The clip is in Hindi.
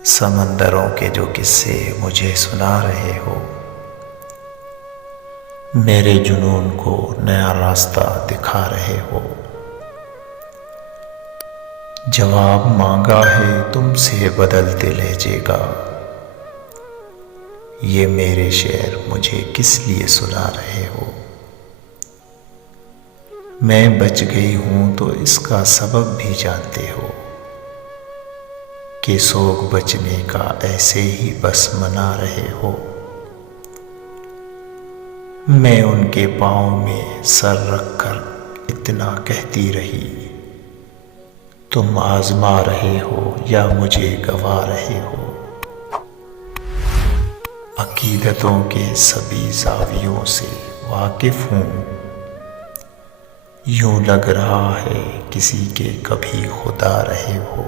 समंदरों के जो किस्से मुझे सुना रहे हो, मेरे जुनून को नया रास्ता दिखा रहे हो। जवाब मांगा है तुमसे बदलते लहजे का, ये मेरे शेर मुझे किस लिए सुना रहे हो। मैं बच गई हूँ तो इसका सबब भी जानते हो, कि सोग बचने का ऐसे ही बस मना रहे हो। मैं उनके पाँव में सर रखकर इतना कहती रही, तुम आजमा रहे हो या मुझे गवा रहे हो। अकीदतों के सभी ज़ावियों से वाकिफ़ हूँ, यूं लग रहा है किसी के कभी खुदा रहे हो।